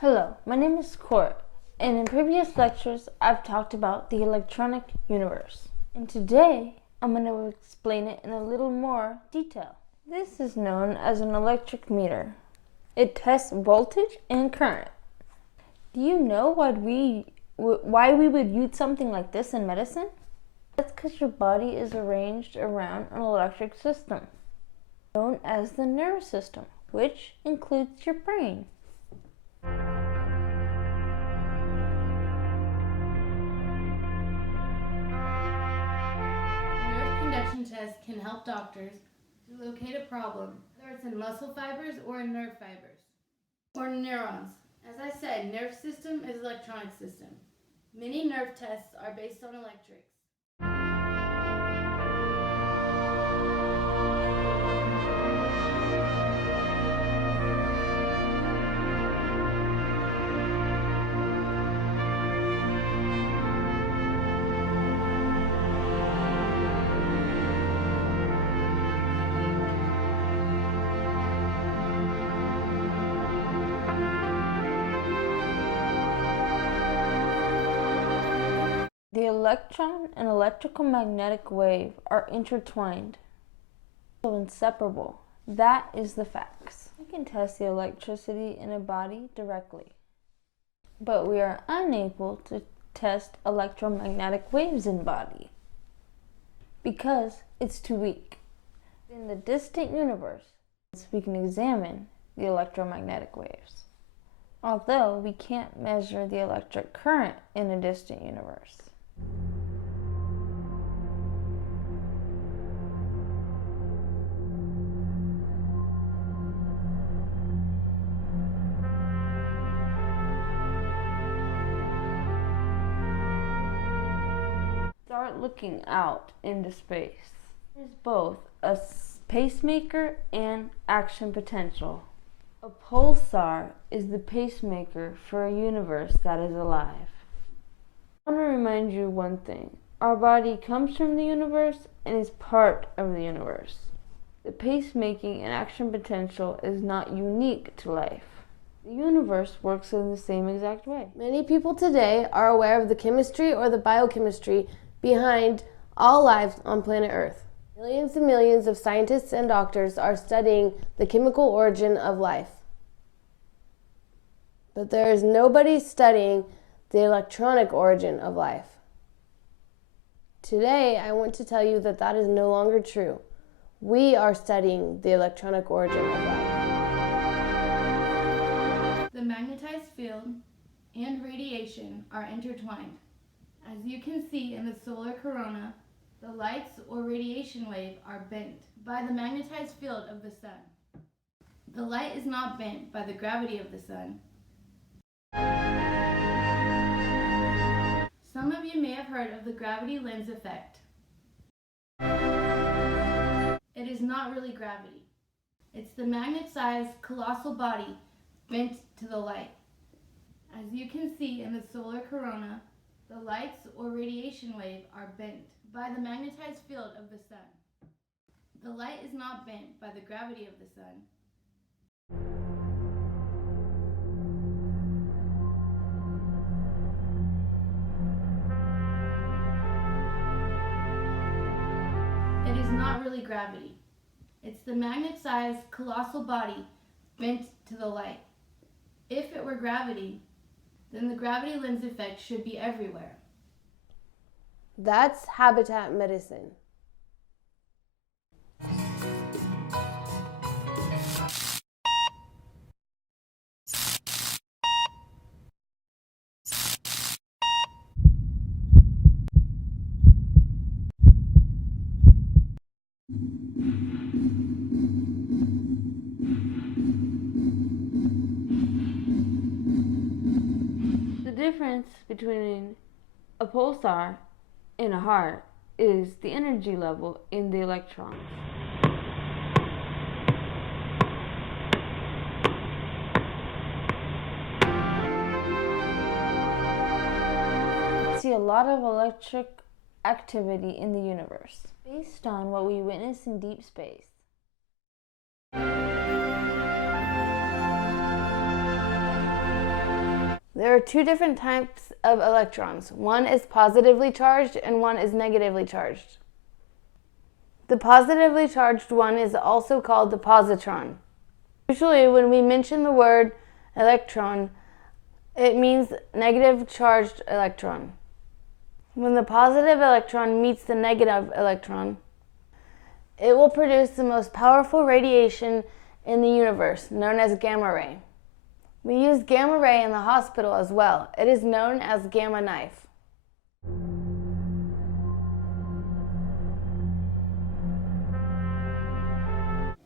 Hello, my name is Court, and in previous lectures I've talked about the electronic universe. And today I'm going to explain it in a little more detail. This is known as an electric meter. It tests voltage and current. Do you know why we would use something like this in medicine? That's because your body is arranged around an electric system, known as the nervous system, which includes your brain. Conduction test can help doctors to locate a problem, whether it's in muscle fibers or in nerve fibers or neurons. As I said, nerve system is electronic system. Many nerve tests are based on electrics. The electron and electrical magnetic wave are intertwined, so inseparable. That is the facts. We can test the electricity in a body directly, but we are unable to test electromagnetic waves in body because it's too weak. In the distant universe, we can examine the electromagnetic waves, although we can't measure the electric current in a distant universe. Start looking out into space. There's both a pacemaker and action potential. A pulsar is the pacemaker for a universe that is alive. I want to remind you one thing. Our body comes from the universe and is part of the universe. The pacemaking and action potential is not unique to life. The universe works in the same exact way. Many people today are aware of the chemistry or the biochemistry behind all life on planet Earth. Millions and millions of scientists and doctors are studying the chemical origin of life. But there is nobody studying the electronic origin of life. Today, I want to tell you that that is no longer true. We are studying the electronic origin of life. The magnetized field and radiation are intertwined. As you can see in the solar corona, the lights or radiation wave are bent by the magnetized field of the sun. The light is not bent by the gravity of the sun. Some of you may have heard of the gravity lens effect. It is not really gravity. It's the magnet-sized colossal body bent to the light. As you can see in the solar corona, the lights or radiation wave are bent by the magnetized field of the sun. The light is not bent by the gravity of the sun. It is not really gravity. It's the magnet-sized colossal body bent to the light. If it were gravity, then the gravity lens effect should be everywhere. That's habitat medicine. The difference between a pulsar and a heart is the energy level in the electrons. See a lot of electric activity in the universe based on what we witness in deep space. There are two different types of electrons. One is positively charged and one is negatively charged. The positively charged one is also called the positron. Usually when we mention the word electron, it means negative charged electron. When the positive electron meets the negative electron, it will produce the most powerful radiation in the universe, known as gamma ray. We use gamma ray in the hospital as well. It is known as gamma knife.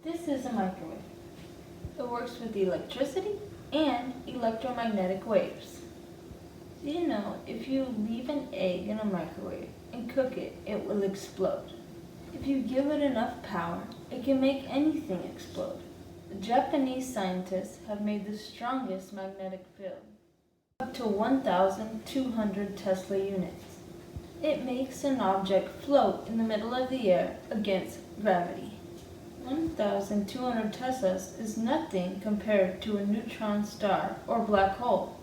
This is a microwave. It works with electricity and electromagnetic waves. Do you know if you leave an egg in a microwave and cook it, it will explode? If you give it enough power, it can make anything explode. The Japanese scientists have made the strongest magnetic field, up to 1,200 Tesla units. It makes an object float in the middle of the air against gravity. 1,200 Teslas is nothing compared to a neutron star or black hole.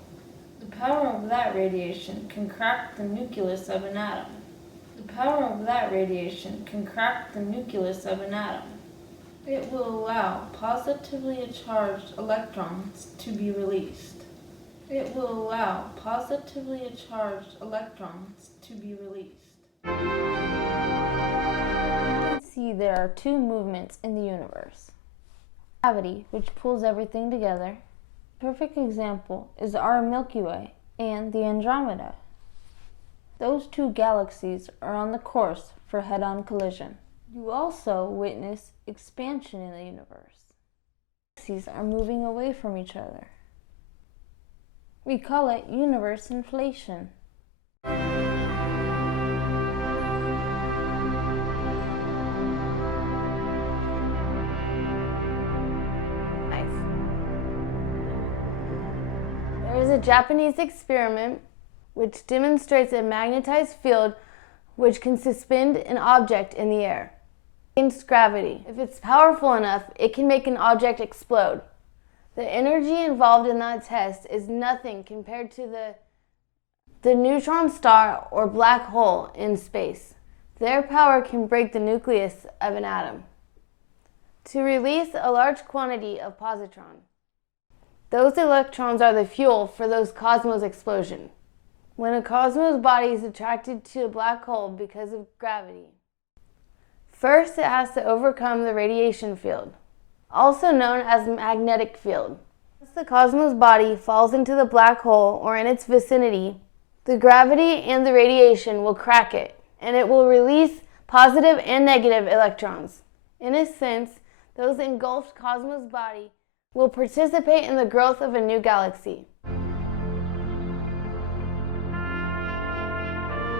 The power of that radiation can crack the nucleus of an atom. The power of that radiation can crack the nucleus of an atom. It will allow positively charged electrons to be released. It will allow positively charged electrons to be released. You can see there are two movements in the universe. Gravity, which pulls everything together. A perfect example is our Milky Way and the Andromeda. Those two galaxies are on the course for head-on collision. You also witness expansion in the universe. Galaxies are moving away from each other. We call it universe inflation. There is a Japanese experiment which demonstrates a magnetized field which can suspend an object in the air against gravity. If it's powerful enough, it can make an object explode. The energy involved in that test is nothing compared to the neutron star or black hole in space. Their power can break the nucleus of an atom to release a large quantity of positron. Those electrons are the fuel for those cosmos explosion. When a cosmos body is attracted to a black hole because of gravity, first it has to overcome the radiation field, also known as magnetic field. Once the cosmos body falls into the black hole or in its vicinity, the gravity and the radiation will crack it, and it will release positive and negative electrons. In a sense, those engulfed cosmos body will participate in the growth of a new galaxy.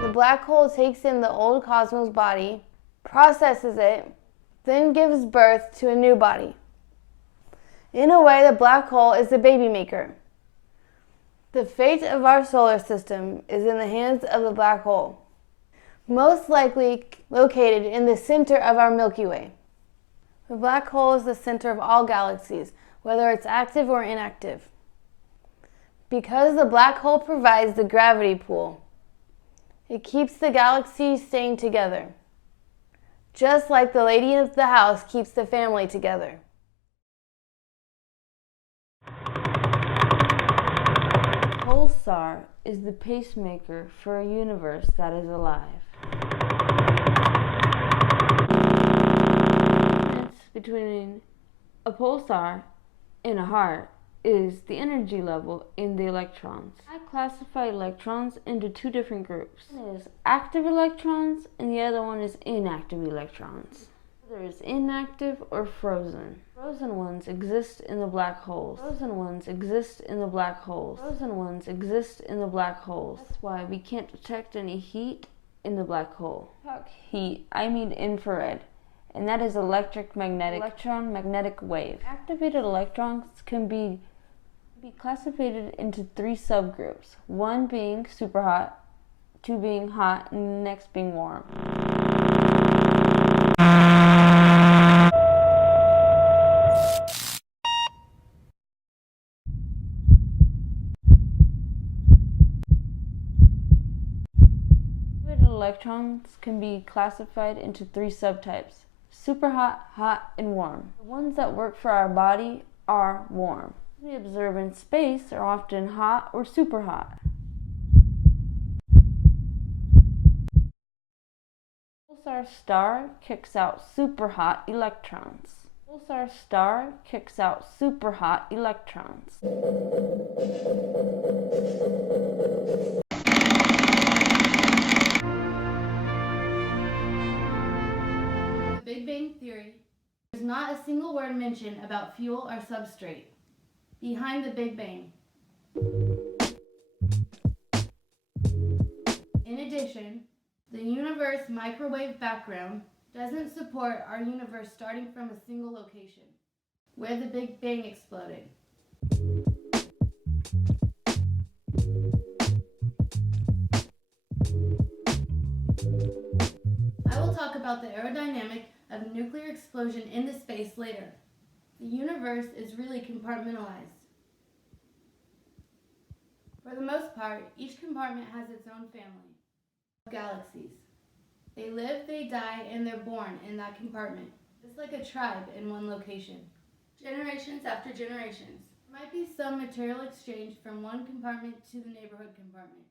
The black hole takes in the old cosmos body, processes it, then gives birth to a new body. In a way, the black hole is the baby maker. The fate of our solar system is in the hands of the black hole, most likely located in the center of our Milky Way. The black hole is the center of all galaxies, whether it's active or inactive. Because the black hole provides the gravity pull, it keeps the galaxies staying together, just like the lady of the house keeps the family together. Pulsar is the pacemaker for a universe that is alive. The difference between a pulsar and a heart is the energy level in the electrons. I classify electrons into two different groups. One is active electrons and the other one is inactive electrons. There is inactive or frozen. Frozen ones exist in the black holes. Frozen ones exist in the black holes. Frozen ones exist in the black holes. That's why we can't detect any heat in the black hole. Talk heat, I mean infrared, and that is electron magnetic wave. Activated electrons can be classified into three subgroups, one being super hot, two being hot, and the next being warm. electrons can be classified into three subtypes: super hot, hot, and warm. The ones that work for our body are warm. We observe in space are often hot or super hot. Pulsar star kicks out super hot electrons. Pulsar star kicks out super hot electrons. The Big Bang Theory, there's not a single word mentioned about fuel or substrate behind the Big Bang. In addition, the universe microwave background doesn't support our universe starting from a single location, where the Big Bang exploded. I will talk about the aerodynamic of a nuclear explosion into space later. The universe is really compartmentalized. For the most part, each compartment has its own family of galaxies. They live, they die, and they're born in that compartment. It's like a tribe in one location. Generations after generations. There might be some material exchange from one compartment to the neighborhood compartment,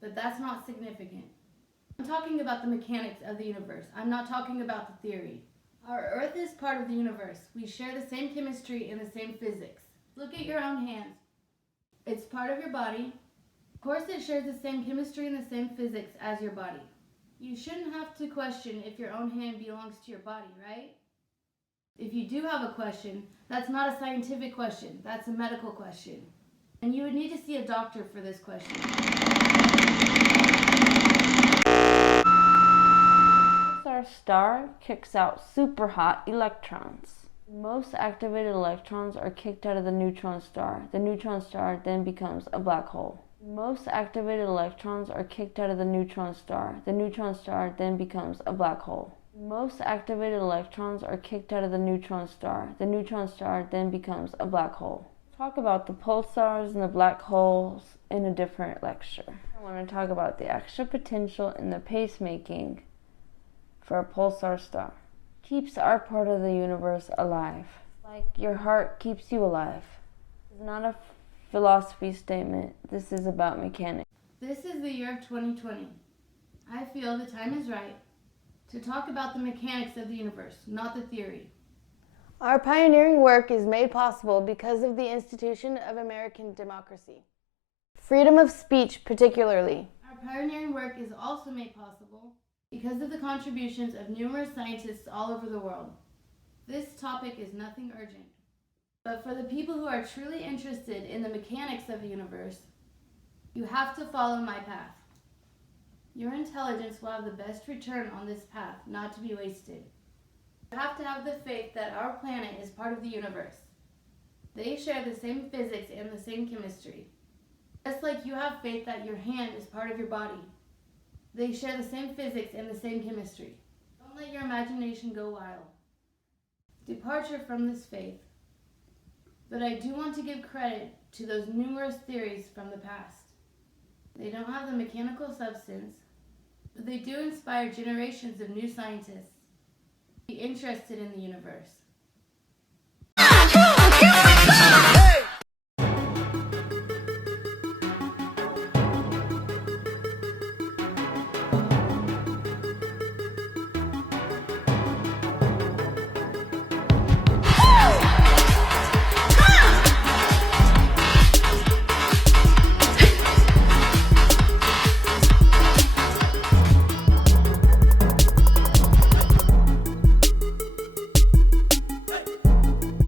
but that's not significant. I'm talking about the mechanics of the universe. I'm not talking about the theory. Our Earth is part of the universe. We share the same chemistry and the same physics. Look at your own hands. It's part of your body. Of course, it shares the same chemistry and the same physics as your body. You shouldn't have to question if your own hand belongs to your body, right? If you do have a question, that's not a scientific question. That's a medical question. And you would need to see a doctor for this question. Pulsar star kicks out super hot electrons. Most activated electrons are kicked out of the neutron star. The neutron star then becomes a black hole. Most activated electrons are kicked out of the neutron star. The neutron star then becomes a black hole. Most activated electrons are kicked out of the neutron star. The neutron star then becomes a black hole. Talk about the pulsars and the black holes in a different lecture. I want to talk about the extra potential in the pacemaking for a pulsar star. Keeps our part of the universe alive. Like your heart keeps you alive. It's not a philosophy statement. This is about mechanics. This is the year of 2020. I feel the time is right to talk about the mechanics of the universe, not the theory. Our pioneering work is made possible because of the institution of American democracy. Freedom of speech, particularly. Our pioneering work is also made possible because of the contributions of numerous scientists all over the world. This topic is nothing urgent. But for the people who are truly interested in the mechanics of the universe, you have to follow my path. Your intelligence will have the best return on this path, not to be wasted. You have to have the faith that our planet is part of the universe. They share the same physics and the same chemistry. Just like you have faith that your hand is part of your body. They share the same physics and the same chemistry. Don't let your imagination go wild. Departure from this faith. But I do want to give credit to those numerous theories from the past. They don't have the mechanical substance, but they do inspire generations of new scientists to be interested in the universe.